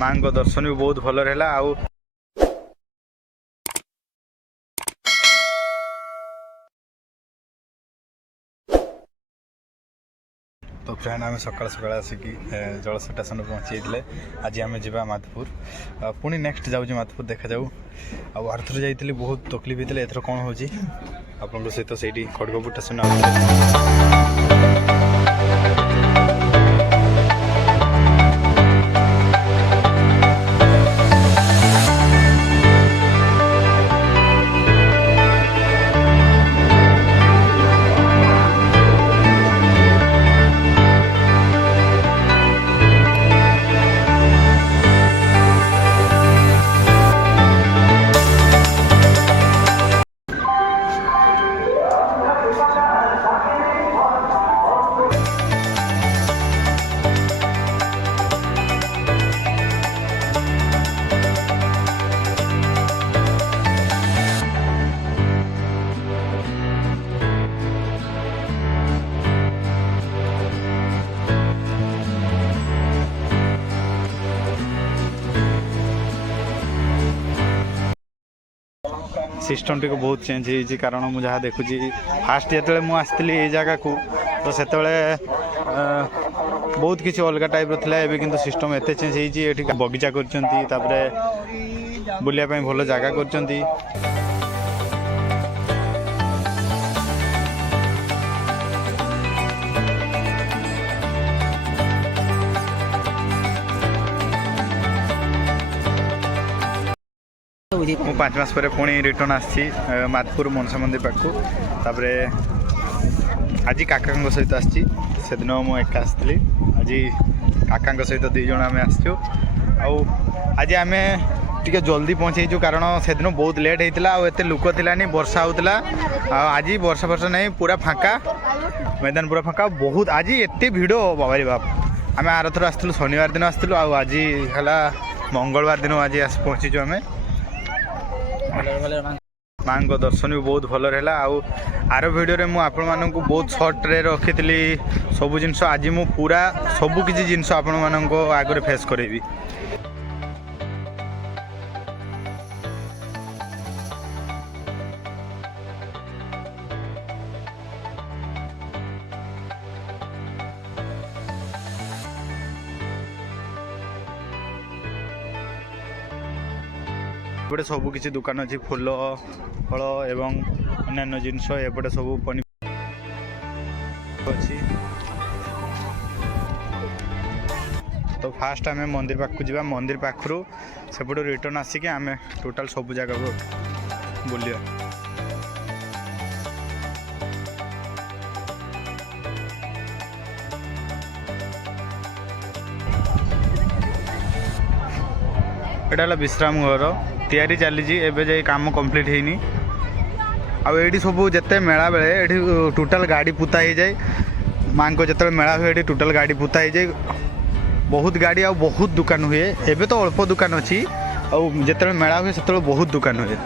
माँ को दर्शन भी बहुत भल रहा। आउ तो फ्रेंड आम सकाल सकाल आसिक जलस स्टेशन पहुँची आज आम जा माधपुर पुणी नेक्स्ट जाऊँ माधपुर देखा जाऊ। आर्थर जाइली बहुत तकलीफ होता है। एथर कौन हो आप सहित से खड़गपुर स्टेशन सिस्टम टी बहुत चेंज हो कारण मुझे जहाँ देखुची फास्ट जो मुझे ये जगह को तो से बहुत किसी अलग टाइप रहा है। किंतु सिस्टम एत चेंज हो बगीचा कर बुलायापी भल जगह कर मु 5 मास पर पुणी रिटर्न आसी माधपुर मनसा मंदिर पाखु तापर आज काका सहित आसी से दिन मुझे एका आसती आज काका सहित 2 जन आम आसचु आज आम टे जल्दी पहुँचीचु कारण से दिन बहुत लेट होता आते लुक थिलानी वर्षा होता आज वर्षा वर्षा नहीं पूरा फाँका मैदान पूरा फाँका बहुत आज एत भिड़ बाबारी बाप आम आरथर आसलु शनिवार दिन आसलु आज है मंगलवार दिन आज पहुँचीचु आम माँ को दर्शन भी बहुत भल रहा। आर वीडियो में आपण मानक बहुत सर्ट रे रखी सब जिनस आज मु पूरा सब किसी जिनस आपण मानक आगे फेस करेबी। एपटे सब किसी दुकान अच्छी फूल फल एवं अन्य जिनस एपटे सब पनी अच्छी। तो फास्ट आम मंदिर पाखु जा मंदिर पाखु सेपटू रिटर्न आसिक आम टोटाल सब जगह को बुलिया। एटा विश्राम घर तैयारी चली एवं जाए कम कंप्लीट होनी आठी सब जिते मेला बेले ये टोटाल गाड़ी पुता हो जाए माँ को जो मेला हुए ये टोटाल गाड़ी पुता हो जाए बहुत गाड़ी आ बहुत दुकान हुए एवं तो अल्प दुकान अच्छी आते मेला हुए से बहुत दुकान हुए।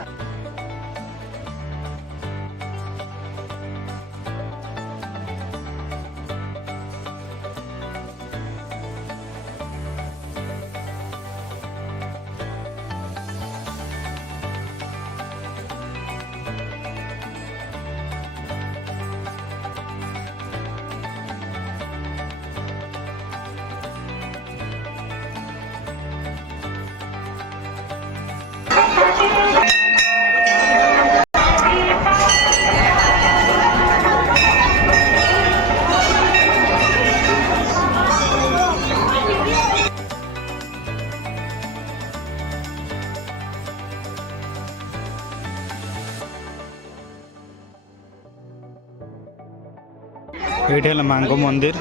ये माँ को मंदिर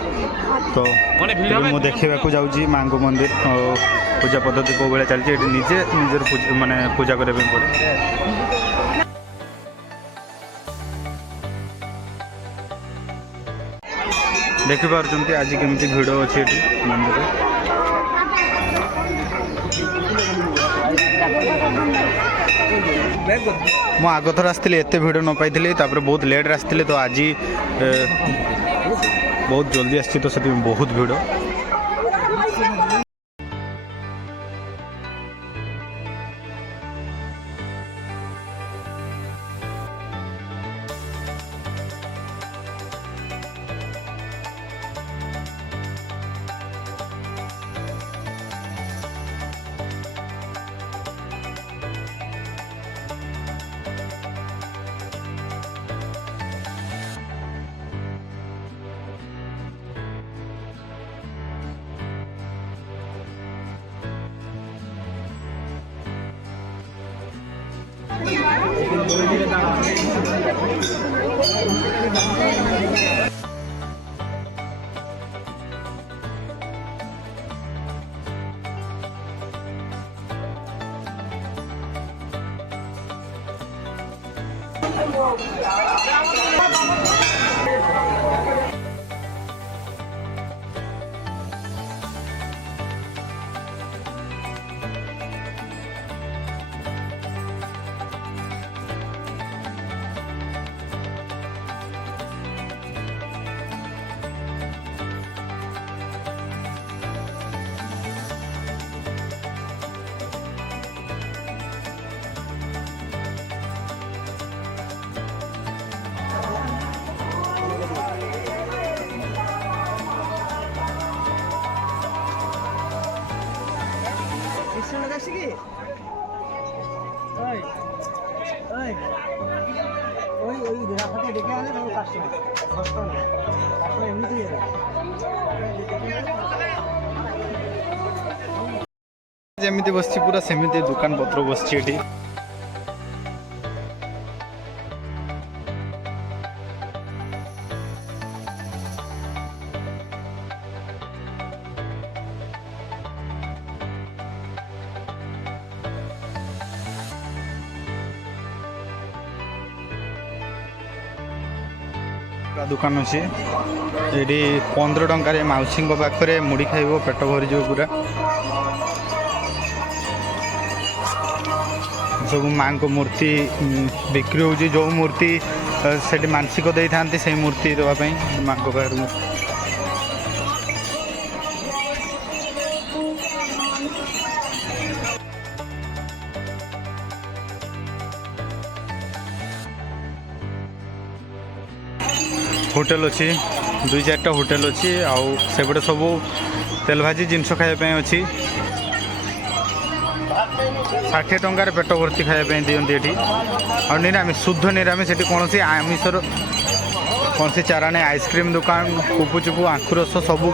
तो मुझे देखा जाऊँगी माँ को मंदिर पूजा पद्धति कौ भाई चलती निजे निजर माने पूजा करने पड़े। देखिपुं आज केमती भिड़ अच्छी मंदिर मु आग थर आसती एत भिड़ न पाई बहुत लेट आसती तो आज बहुत जल्दी आसी तो से बहुत भिड़। যেମିତି ବସିଛି ପୁରା ସେମିତି ଦୋକାନ ପତ୍ର ବସିଛି ଏଠି। ଦୋକାନ ଅଛି ଏଠି 15 ଟଙ୍କାରେ ମାଉସୀଙ୍କ ପାଖରେ ମୁଢ଼ି ଖାଇବ ପେଟ ଭରିଯିବ ପୁରା। ସବୁ ମାଙ୍କ ମୂର୍ତ୍ତି ବିକ୍ରି ହେଉଛି, ଯେଉଁ ମୂର୍ତ୍ତି ସେଠି ମାନସିକ ଦେଇଥାନ୍ତି ସେଇ ମୂର୍ତ୍ତି ଦେବା ପାଇଁ ମାଙ୍କ ପାଖରେ। ହୋଟେଲ ଅଛି, 2-4ଟା ହୋଟେଲ ଅଛି, ଆଉ ସେପଟେ ସବୁ ତେଲ ଭାଜି ଜିନିଷ ଖାଇବା ପାଇଁ ଅଛି। 60 ଟଙ୍କାରେ ପେଟ ଭର୍ତ୍ତି ଖାଇବା ପାଇଁ ଦିଅନ୍ତି ଏଠି। ଆଉ ନିରାମିଷ, ଶୁଦ୍ଧ ନିରାମିଷ, ସେଠି କୌଣସି ଆମିଷର କୌଣସି ଚାରା ନାହିଁ। ଆଇସ୍କ୍ରିମ୍ ଦୋକାନ, ପୁପୁଚୁପୁ, ଆଖୁ ରସ ସବୁ